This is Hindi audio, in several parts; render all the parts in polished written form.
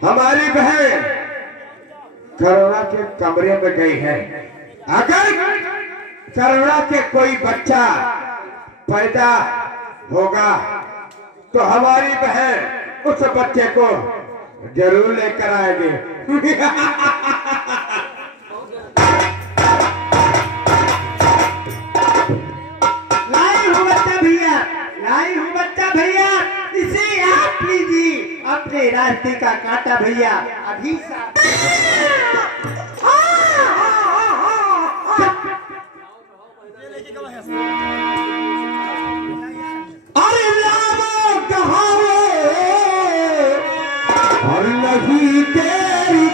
हमारी बहन करुणा के कमरे में गई है। अगर करुणा के कोई बच्चा पैदा होगा तो हमारी बहन उस बच्चे को जरूर लेकर आएंगे। लाई हूँ बच्चा भैया, इसे आप लीजिए अपने रास्ते का कांटा भैया। अभी अरे लाओ कहाँ और नहीं तेरी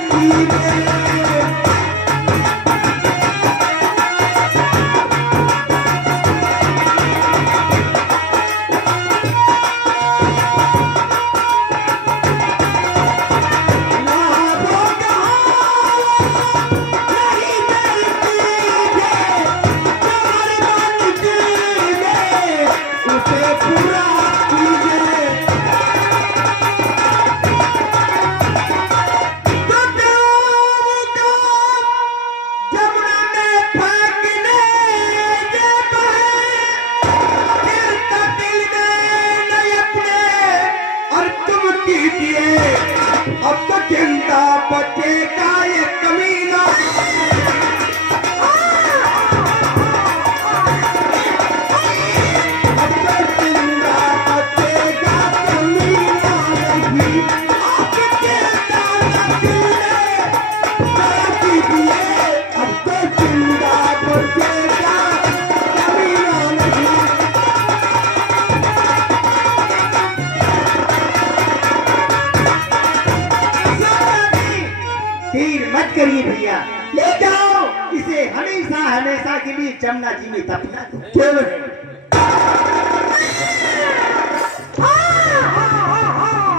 करिए भैया, ले जाओ इसे हमेशा हमेशा के लिए जमुना जी में दफना दो।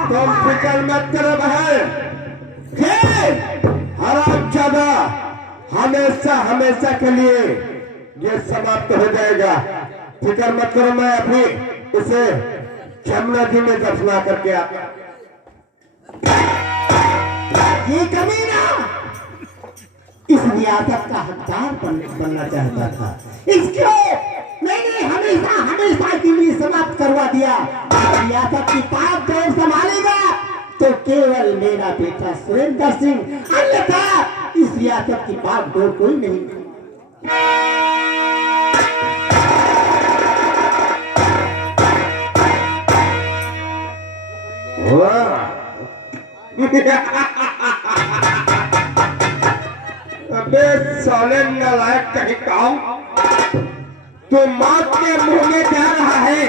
तुम फिक्र मत करो बहन, हरामजादा हमेशा हमेशा के लिए ये समाप्त हो जाएगा। फिक्र मत करो, मैं अभी इसे जमुना जी में दफना करके आता। ये कमीना इस रियासत का हकदार बनना चाहता था, इसको मैंने हमेशा हमेशा के लिए समाप्त करवा दिया। रियासत की पाक डोर संभालेगा तो केवल मेरा बेटा सुरेंद्र सिंह, अन्यथा इस रियासत की पाक डोर कोई नहीं। अबे साले नालायक कहीं काम, तू मौत के मुंह में जा रहा है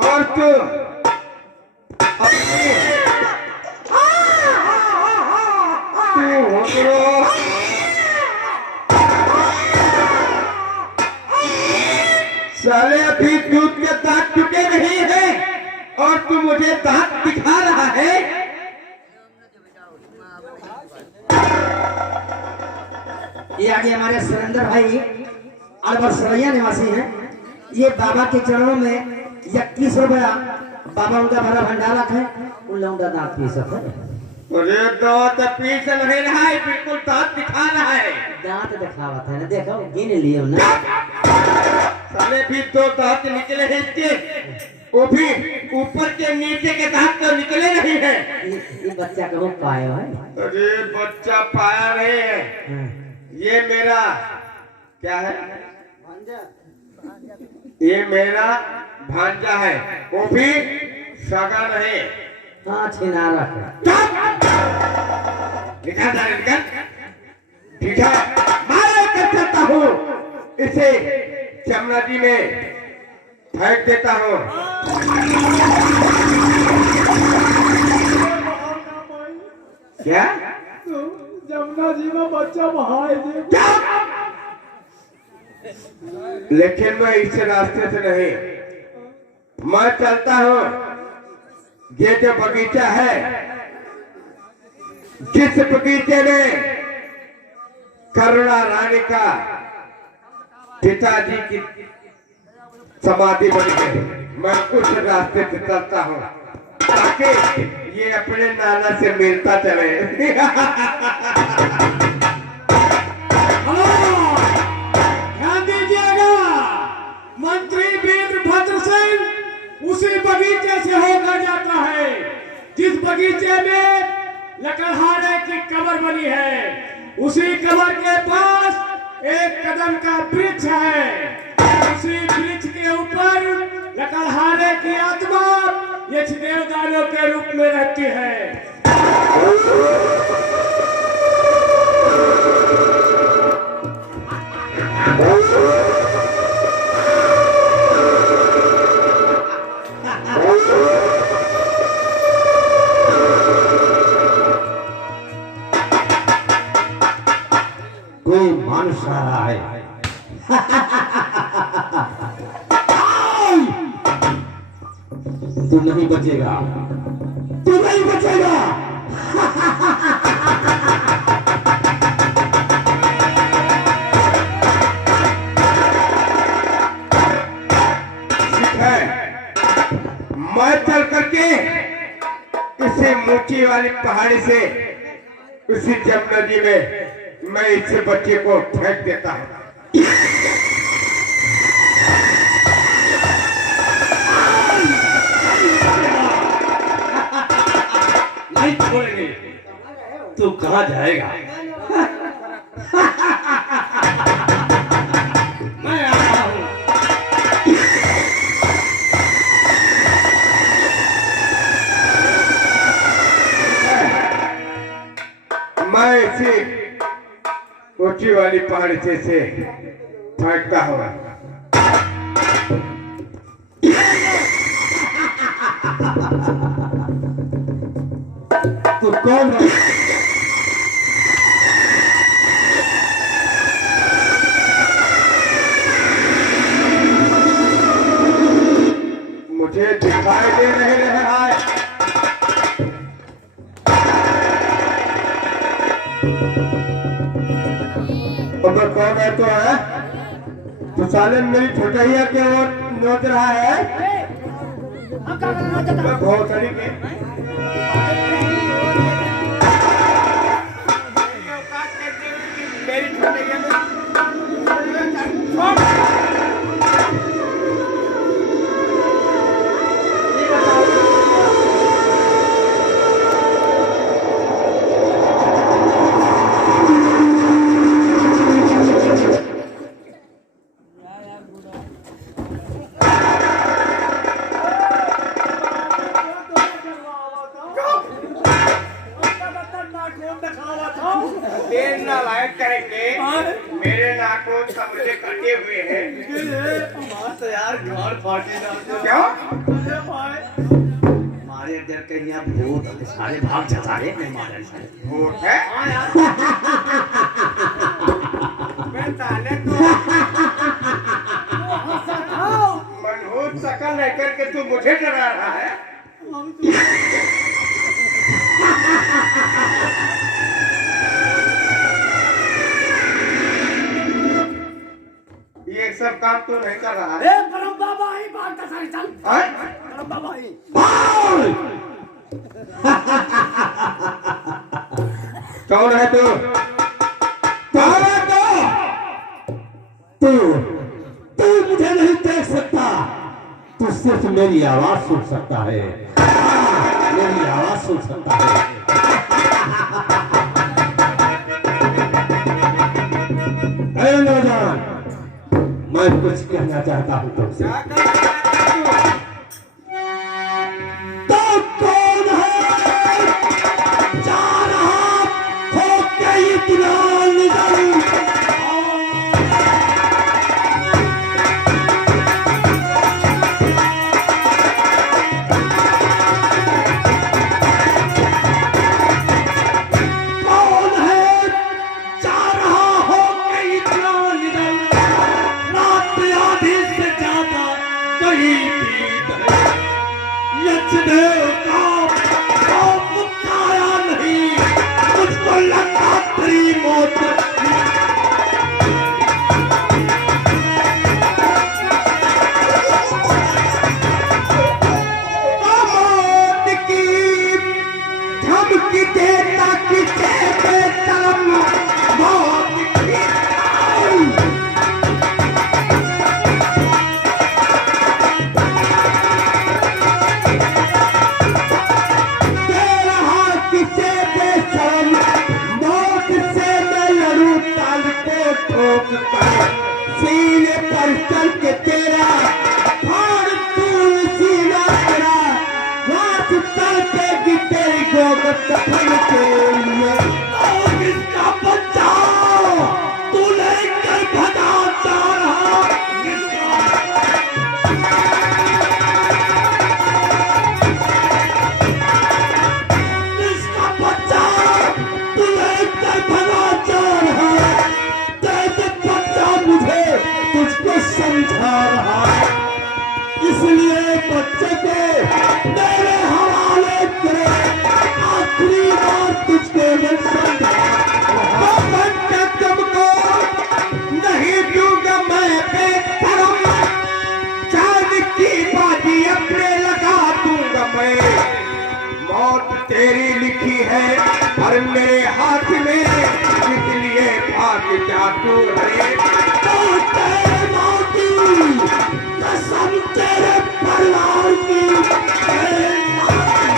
और तू साले अभी दूध के दांत टूटे नहीं है और तू मुझे दांत दिखा रहा है। ये आगे हमारे सुरेंद्र भाई अलवर सरैया निवासी हैं। ये बाबा के चरणों में 21 रुपया बाबा उनका भरा भंडारा है, उन लोगों का दांत पीस है। अरे दांत पीस नहीं रहा है, बिल्कुल दांत दिखा रहा है। दांत दिखावत है ना, देखो गिन लिए ना। साले भी दो दांत निकले हैं इसके, वो भी ऊपर के नीचे के दांत तो निकले नहीं है। ये बच्चा कहो पाया है? अरे बच्चा पाया नहीं है, ये मेरा क्या है, ये मेरा भांजा है, वो भी सगा नहीं। हाँ छिनारा है। ठीक है, मैं कर सकता हूँ, इसे जमुना जी में फेंक देता हूँ। क्या जमुना जी में बच्चा बहाए क्या? लेकिन मैं इस रास्ते से नहीं, मैं चलता हूँ। ये जो बगीचा है, जिस बगीचे में करुणा रानी का पिताजी की समाधि बनी है, मैं उस रास्ते से चलता हूँ ताकि ये अपने नाना से मिलता चले। हेलो, ध्यान दीजिएगा, मंत्री वीरभद्र सिंह उसी बगीचे से होकर जाता है जिस बगीचे में लकड़हारे की कब्र बनी है। उसी कब्र के पास एक कदम का वृक्ष है। उसी वृक्ष के ऊपर लकड़हारे की आत्मा यक्षदेव दानव के रूप में रहती है। कोई मानुष आ रहा है। तू नहीं बचेगा, तू नहीं बचेगा। ठीक है, मैं चल करके इसी ऊंची वाली पहाड़ी से उसी जमुना जी में मैं इस बच्चे को फेंक देता हूँ। नहीं छोड़ेंगे। तू कहाँ जाएगा? मैं आ रहा हूँ। मैं इसी ऊंची वाली पहाड़ी से फेंकता हूँ। तू कौन है? मुझे दिखाई दे नहीं रहा है। अब कौन है तो है? तो साले मेरी छोटैया के ओर नोच रहा है। बहुत तरीके मेरी छोटैया देर ना लायक करेंगे। मेरे नाखून समझे कटे हुए हैं। तो यार घर फाटे ना। क्यों? हमारे इधर के यहाँ भूत सारे भाग जाता है। नहीं मारे भूत है? मैं ताले तो मनहूस शकल लेकर के तू मुझे डरा रहा है। ये सब काम तो नहीं कर रहा है। परम बाबा ही बात का सारी चल। परम बाबा ही। कौन है तू? कौन है तू? तू मुझे नहीं देख सकता। तू सिर्फ मेरी आवाज सुन सकता है। मेरी आवाज सुन सकता है। अरे नौजवान, मैं कुछ कहना चाहता हूँ तुमसे। तो कौन है जा रहा होके इतना निडर? कौन है जा रहा होके इतना निडर? रात आधी से ज्यादा कहीं भी ठोक कर सीने पर चल के तेरा फाड़ तूल सीना तेरा रात तड़पे की तेरी गोगत कफन के लिए। और किसका बच्चा तू लेकर भगा जा रहा, किसका बच्चा तू लेकर भगा जा रहा, तेरे बच्चा मुझे तुझको समझा रहा, इसलिए बच्चे को मेरे हवाले करे, आखिरी बार तुझको मैं समझा रहा। बच्चा तुमको नहीं दूंगा मैं बेशरम, चांद की बाजी अपने लगा दूंगा मैं। मौत तेरी लिखी है और मेरे हाथ में, इसलिए भाग जा तू है। तो तेरे मौती कसम तेरे परिवार की, तेरे मौती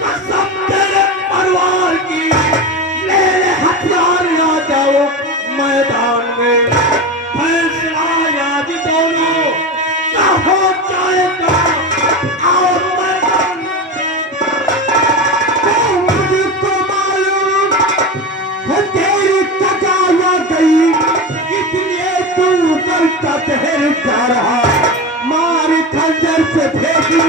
कसम तेरे परिवार की, मेरे हथियार आ जाओ मैदान में, फैसला आज दोनों का हो जाएगा। आओ मैदान मुझको मालूम है तेरी कटाया गई, इसलिए तू गलता ठहर जा रहा। मार खंजर से फेंकू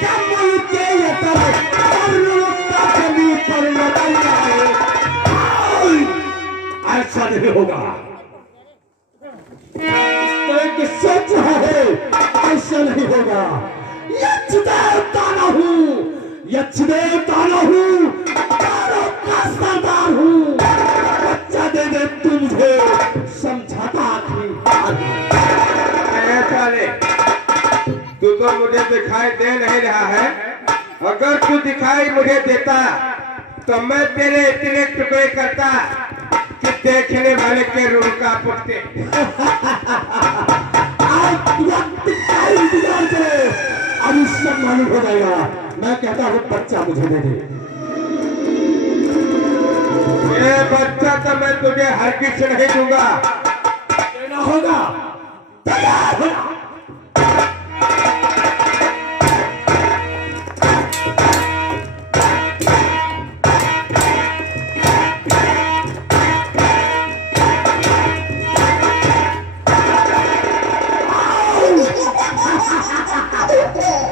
कमल के ये तरफ और रुकता कभी पर न बन जाए। ऐसा नहीं होगा। कि सोच रहा है ऐसा नहीं होगा। यक्षदेव ताना हूँ, यक्षदेव ताना हूँ, तारों का सरदार हूँ। बच्चा दे दे तू मुझे, समझाता आखिरी ऐसा ले, तू तो मुझे दिखाई दे नहीं रहा है। अगर तू दिखाई मुझे देता तो मैं तेरे इतने टुकड़े करता कि देखने वाले के रूह का पुटते। अभी सब मालूम हो जाएगा। मैं कहता हूँ बच्चा मुझे दे दे। ये बच्चा तो मैं तुझे हरगिज नहीं दूंगा। देना होगा, तैयार होना।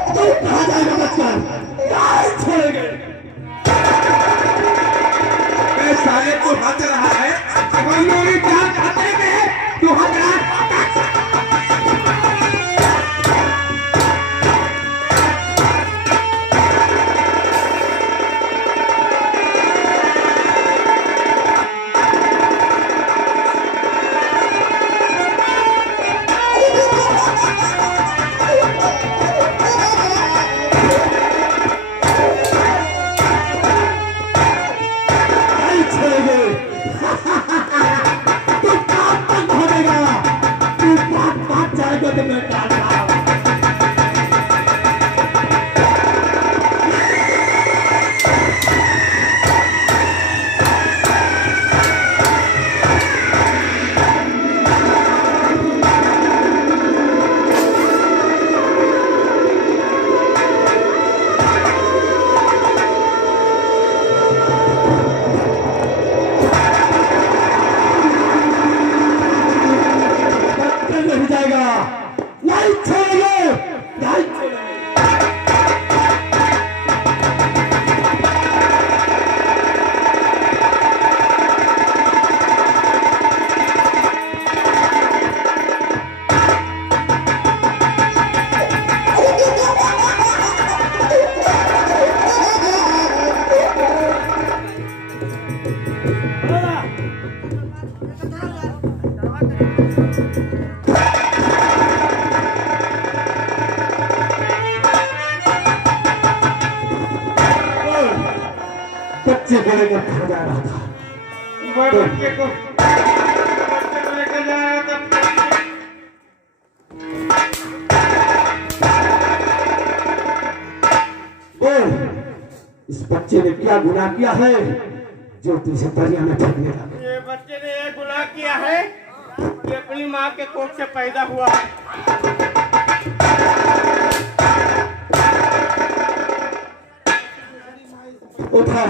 तू कहाँ जाएगा बच्चा? नहीं छोड़ेंगे। मैं साले तू हंस रहा है, मेरी जान खाते में तू हंस रहा है। नहीं छोड़ेंगे। तू काम तक भागेगा, तू भाग जाएगा तो मैं डालूंगा। नहीं जाएगा, नहीं छोड़ेंगे, नहीं छोड़ेंगे। बच्चे को लेकर कहाँ जा रहा था? मैं बच्चे को लेकर जा रहा था। इस बच्चे ने क्या गुनाह किया है जो तुझे दरिया में फेंकने लगा? ये बच्चे ने ये गुनाह किया है कि अपनी माँ के कोख से पैदा हुआ है। उठा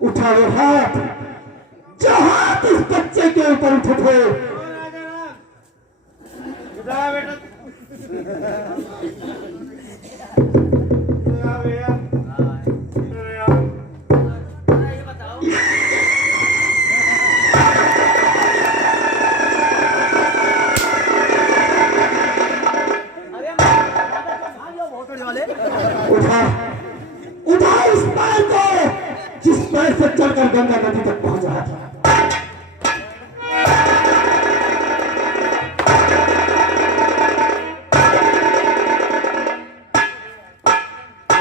उठा वो हाथ, जो हाथ इस बच्चे के ऊपर उठे थे। जा बेटा, जा भैया, भैया। उठा उठा उस पैर को जिस पैर से चढ़कर गंगा नदी तक पहुंच रहा था।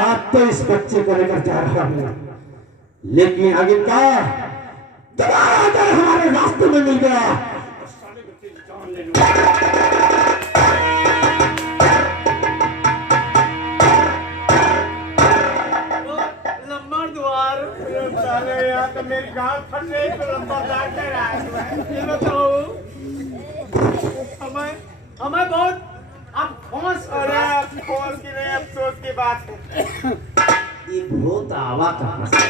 आप तो इस बच्चे को लेकर जा रहा हूं, लेकिन आगे का दोबारा अगर हमारे रास्ते में मिल गया लंबा द्वार साले यहाँ तो मेरी गांव फट गई तो लंबा द्वार कह रहा है। ये बताओ हमें हमें बहुत अब खोस अरे खोल की नहीं अफसोस की बात है। ये भूत आवा कहां से?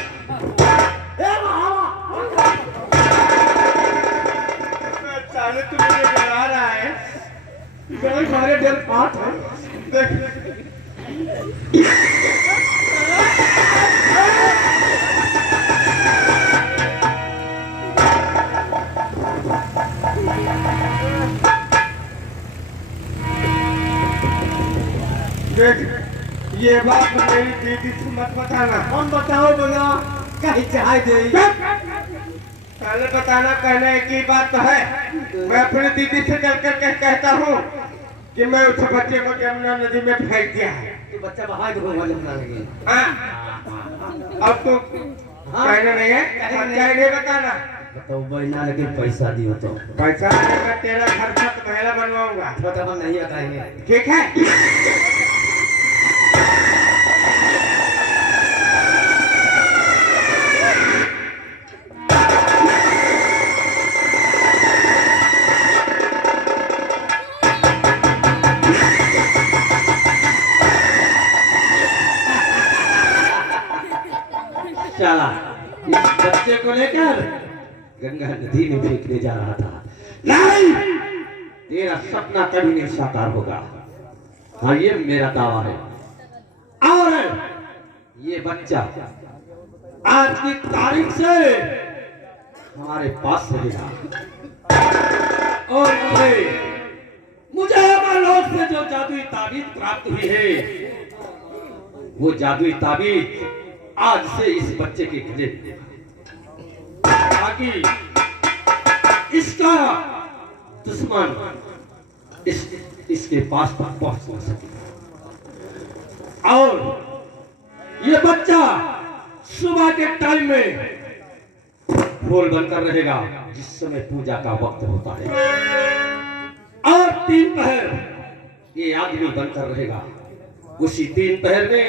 साले तू मुझे डरा रहा है। मेरे मारे डर पाठ है। देख देख, ये बात मेरी दीदी से मत बताना। हम बताओ बोला कहीं चाहे दे। पहले बताना, कहना एक ही बात तो है। मैं अपनी दीदी से डर कर कहता हूँ कि मैं उस बच्चे को यमुना नदी में फेंक दिया है। तो बच्चा बाहर तो यमुना लगे। हाँ, अब तो कहना नहीं है, चाहे नहीं बताना। बताओ बहना लगे पैसा दियो तो पैसा देगा, तेरा घर छत महला बनवाऊंगा। तो हम नहीं बताएंगे। ठीक है। चला इस बच्चे को लेकर गंगा नदी में फेंकने जा रहा था। नहीं, तेरा सपना कभी नहीं साकार होगा। हाँ, ये मेरा दावा है। और ये बच्चा आज की तारीख से हमारे पास रहेगा और मुझे लोक से जो जादुई ताबीज प्राप्त हुई है, वो जादुई ताबीज आज से इस बच्चे के गले ताकि इसका दुश्मन इसके पास तक पहुंच ना सके। और ये बच्चा सुबह के टाइम में फूल बनकर रहेगा जिस समय पूजा का वक्त होता है, और 3 पहर ये आदमी बनकर रहेगा। उसी 3 पहर में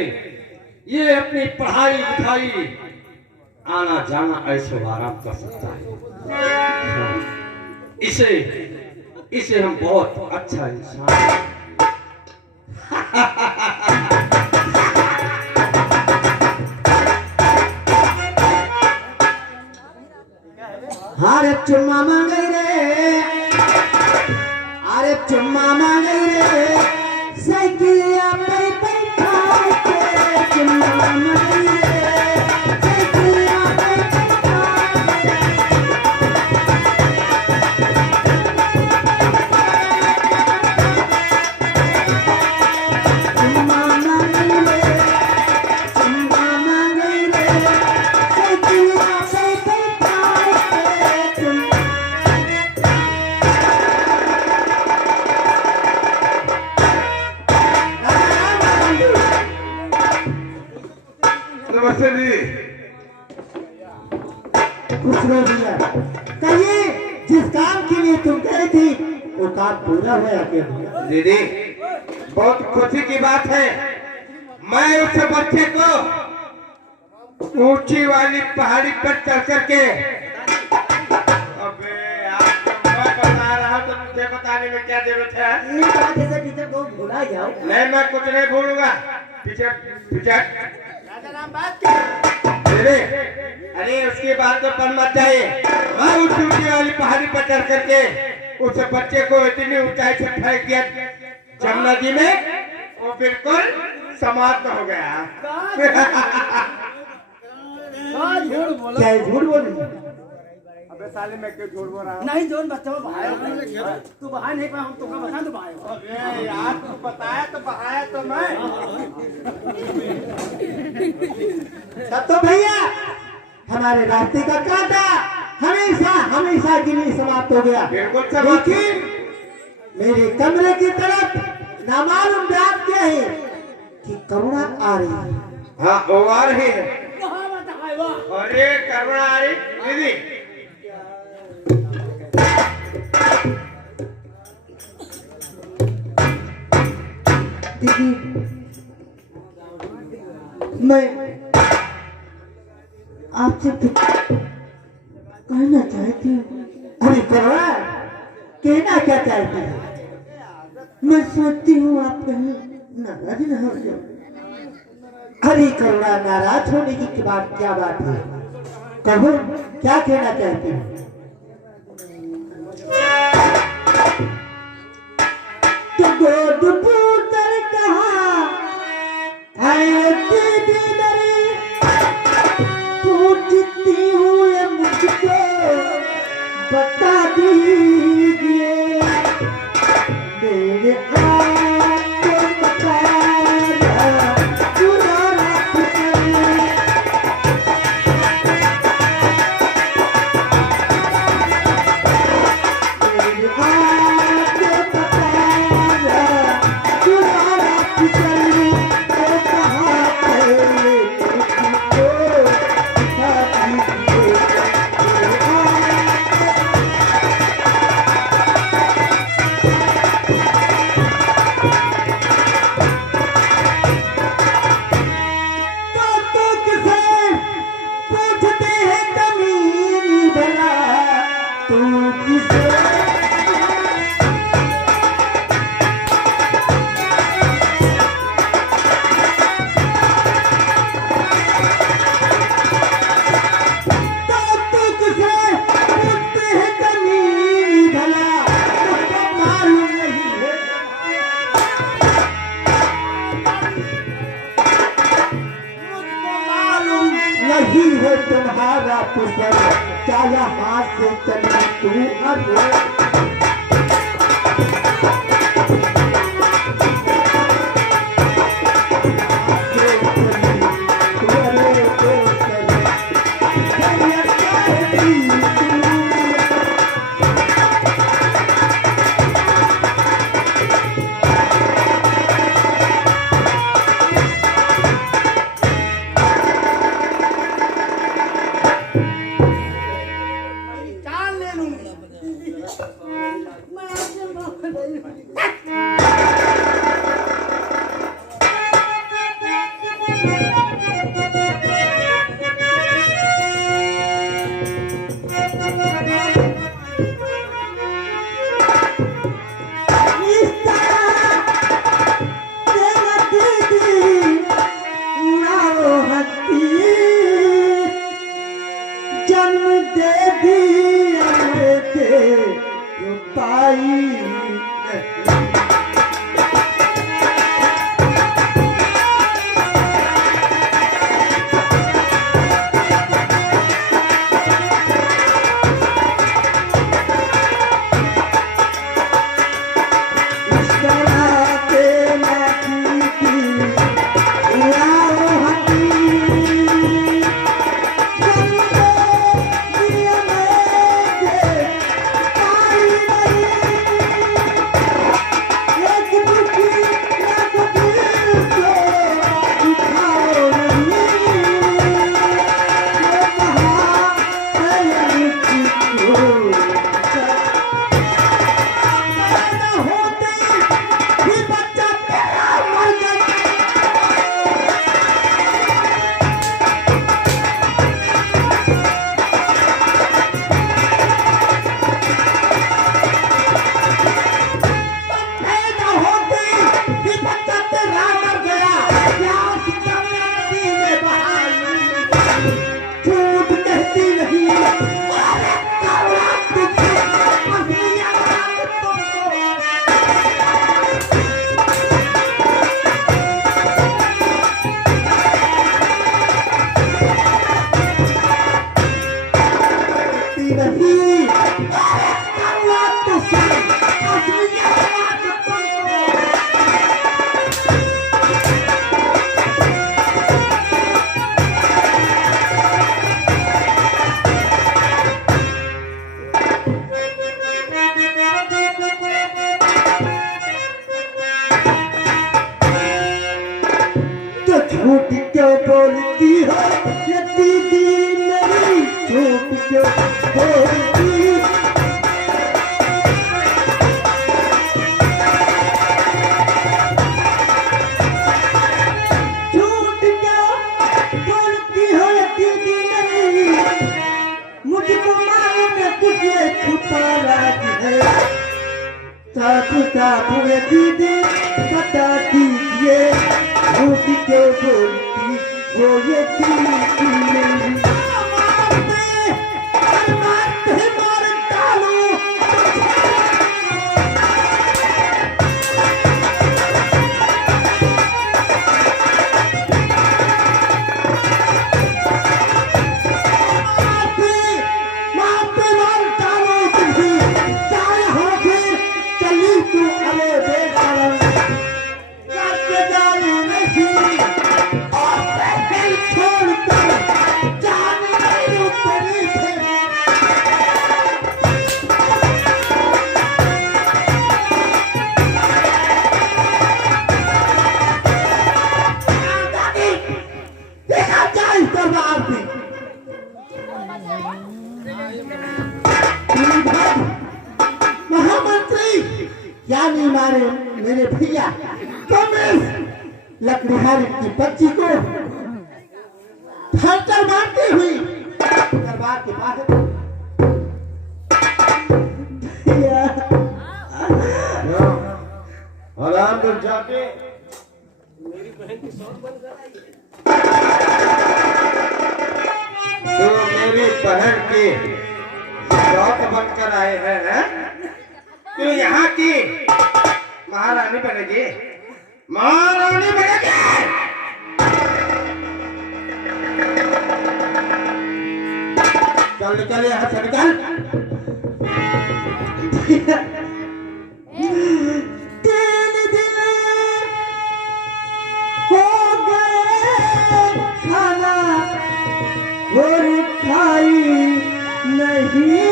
ये अपनी पढ़ाई लिखाई आना जाना ऐशो आराम कर सकता है। इसे हम बहुत अच्छा इंसान अरे चुम्मा मांगे रे, अरे चुम्मा मांगे रे, साइकिलिया पे बैठा के चुम्मा मांगे रे, साइकिलिया पे बैठा चुम्मा मांगे रे, चुम्मा मांगे रे, साइकिलिया पे बैठा के चुम्मा। नमस्ते जी। कुछ नहीं भैया, कहिए जिस काम के लिए तुम गए थी वो काम पूरा हुआ क्या भैया? दीदी, बहुत खुशी की बात है। मैं उस बच्चे को ऊंची वाली पहाड़ी पर चढ़ करके। अबे यार, मैं बता रहा हूँ तो मुझे बताने में क्या जरूरत है? नहीं बात ऐसे टीचर को भुला जाओ। नहीं, मैं कुछ नहीं भूलूंगा। पीछे पीछे अरे उसकी बात तो पर मत जाइए। मैं ऊंची वाली पहाड़ी पर चढ़ करके उस बच्चे को इतनी ऊंचाई से फेंक दिया जमुना जी में, वो बिल्कुल समाप्त हो गया। क्या झूठ बोल रही? अबे साले मैं क्यों झूठ बोल रहा हूँ? नहीं जोन बच्चा बहाया तू बहा नहीं पाया हम तुमको बता तू बहाया। अबे यार, तू बताया तो बहाया तो मैं। तब तो भैया हमारे रास्ते का कांटा हमेशा हमेशा के लिए समाप्त हो गया। बिल्कुल समाप्त। लेकिन मेरे कमरे की तरफ नामालूम बात क्या है कि करुणा आ रही है। हाँ, वो आ रही है। कहाँ बताए वो? अरे करुणा आ रही दीदी। दीदी मैं आपसे कहना चाहती हूँ। अरे करुणा, कहना क्या चाहती है? मैं सोचती हूँ आप कहीं नाराज न हो जाओ। अरे करुणा, नाराज होने की बात क्या बात है? कहो क्या कहना चाहती हूँ? गोद पुत्र कहाँ है दीदी मेरी, पूछती हूँ ये मुझको बता दीजिए। मेरे आपको बताया पुराना नहीं है तुम्हारा पुत्र, चाहे हाथ से चले तू अरे चाल ले लूंगी। झूठ क्यों बोलती हो ये दीदी मेरी, झूठ क्यों बोलती झूठ क्यों बोलती हो ये दीदी मेरी, मुझको मालूम है कुछ ये छुपा राज है, साथ साथ में दीदी बता दीजिए झूठ क्यों बोलती वो ये दीदी मेरी। यानी मेरे भैया लकड़ीहार की बच्ची को फलकर मारती हुई दरबार के बाहर भैया आराम कर जाके तो मेरी बहन की शौक बनकर आए हैं? तो यहाँ की महारानी बनेगी, महारानी बनेगी। चल निकल यहाँ से, निकल। तीन दिन हो गए खाना और खाई नहीं,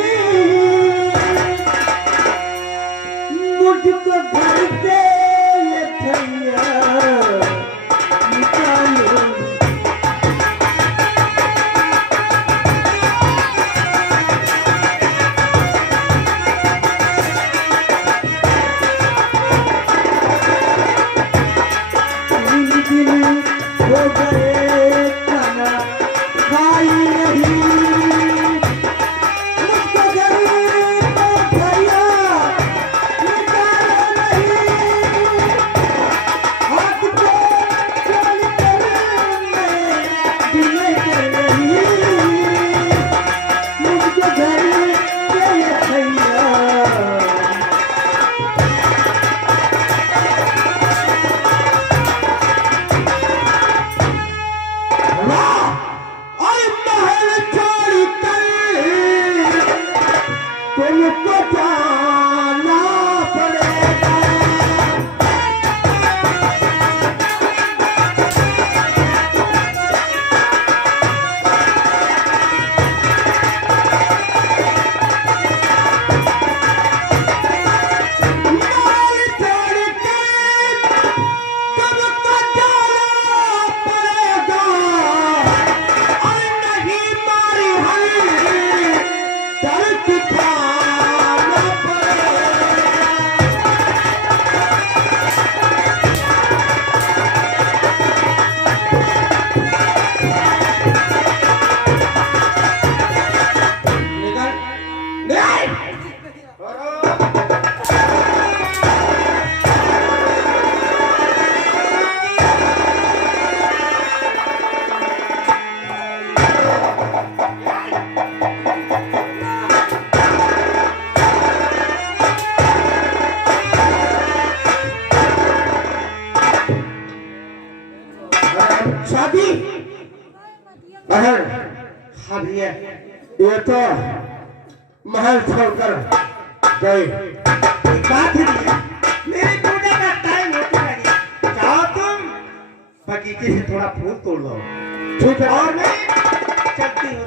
मुझको घर से ये भैया निकालो। तीन दिन हो गए खाना खाई नहीं, मुझको घर से भैया निकालो नहीं। हाथ को चल कर मैं दिए कर नहीं, मुझको घर से ये भैया और महल छोड़ कर तुमको जाना पड़ेगा। महल छोड़ कर तुमको जाना पड़ेगा, और नहीं मारी हमें दर्द खाना पड़ेगा। निकल, शादी बहन। हाँ भैया, ये तो महल छोड़कर गए। बात ही नहीं है। मेरे पूजा का टाइम होते लगी, जाओ तुम बगीचे से थोड़ा फूल तोड़ लो। ठीक है, और मैं चलती हूँ।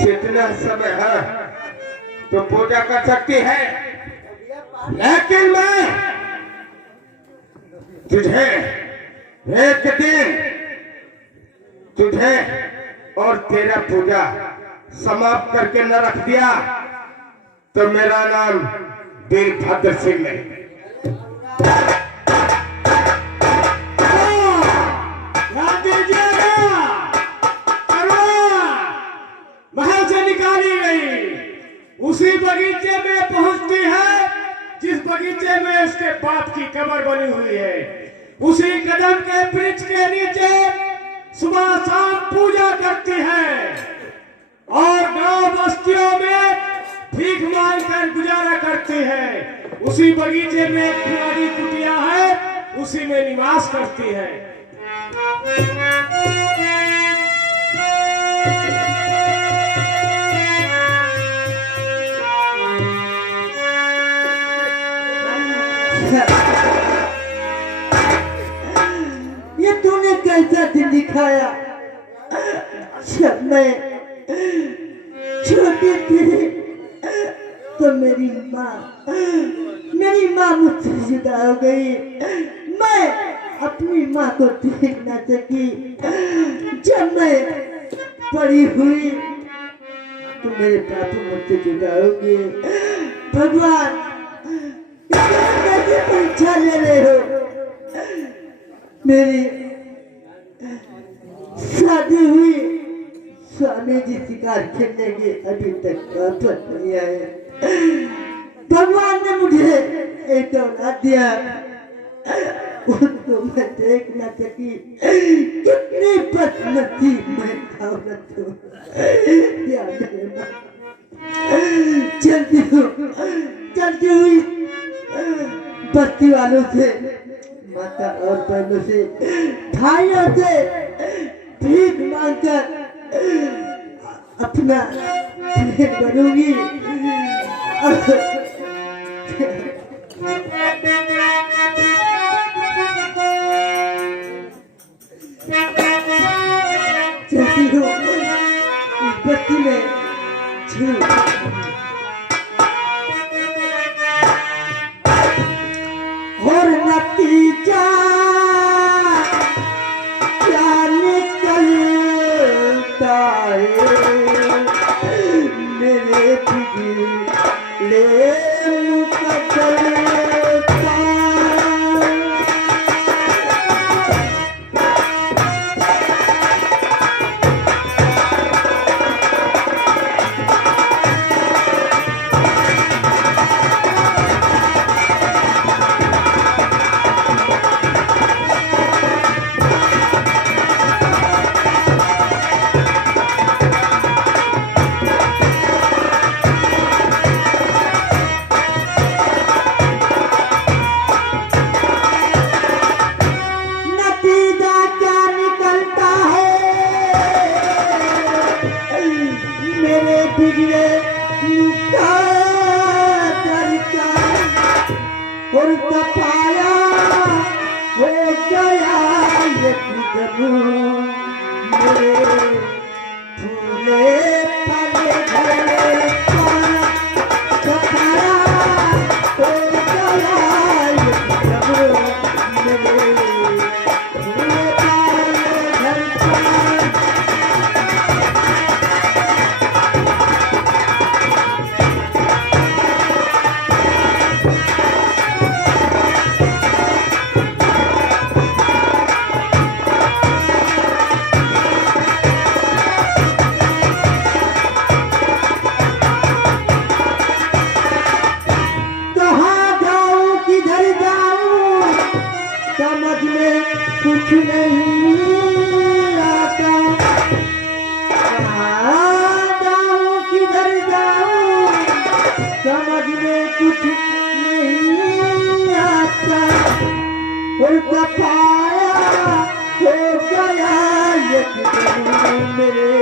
जितना समय है तो पूजा कर सकती है, लेकिन मैं तुझे एक दिन तुझे और तेरा पूजा समाप्त करके न रख दिया तो मेरा नाम वीरभद्र सिंह नहीं। ध्यान दीजिएगा, करुणा महल से निकाली गई, उसी बगीचे में पहुंचती है जिस बगीचे में उसके बाप की कब्र बनी हुई है। उसी कदम के वृक्ष के नीचे सुबह शाम पूजा करती है और गांव बस्तियों में भीख मांगकर गुजारा करती है। उसी बगीचे में एक पुरानी कुटिया है, उसी में निवास करती है। ये तूने कैसा दिन दिखाया जब मैं छोटी थी तो मेरी माँ मुझसे जुदा हो गई। मैं अपनी माँ को देख न सकी। जब मैं बड़ी हुई तो मेरे पापा मुझसे जुदा हो गए। भगवान कैसे परीक्षा ले रहे हो? मेरी शादी हुई, स्वामी जी शिकार खेलने के अभी तक वापस नहीं आए। भगवान ने मुझे एक औलाद दिया, उसको मैं देख न सकी। कितनी बदनसीब मैं औरत हूँ। चलती हुई बस्ती वालों से, माता और बहनों से, भाइयों से भीख मांगकर अपना पेट भरूंगी। चलती हूँ इस बस्ती में और नतीजा क्या निकलता है? मेरे बिगड़े मुकद्दर का। और पाया हो गया मेरे फूले पले घरे पाया हो गया मेरे फूले पले घर समझ में कुछ नहीं आता। कहाँ जाऊँ किधर जाऊँ समझ में कुछ नहीं आता। उनका पाया हो गया ये मेरे